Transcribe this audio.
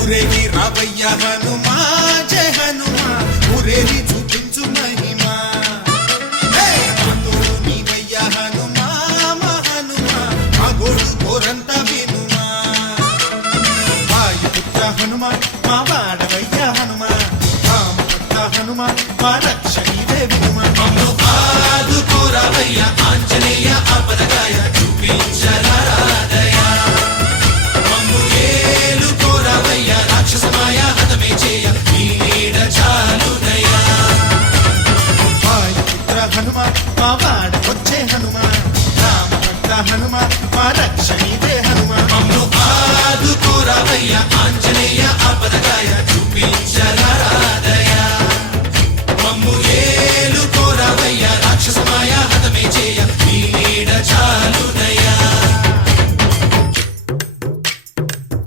ఊరేగి రావయ్య హనుమా జయ హనుమా ఊరేగి చూపించు మహిమా తోడు నీవయ్య హనుమా మా హనుమా మా గోడు కోరంత వినుమా వాయుపుత్ర హనుమా మా వాడవయ్య హనుమా రామపుత్ర హనుమా మా రక్షణీవే వినుమా ఆదుకోరావయ్య ఆంజనేయ ఆపదగాయ చూపించరాదయ మమ్ము ఏలుకోరావయ్య రాక్షసమాయ హతమే చేయ నీ నీడ చాలునయ వాయుపుత్ర హనుమా మా వాడకొచ్చే హనుమా రామభక్త హనుమా మా రక్షణీవే హనుమా మమ్ము ఆదుకోరావయ్య ఆంజనేయ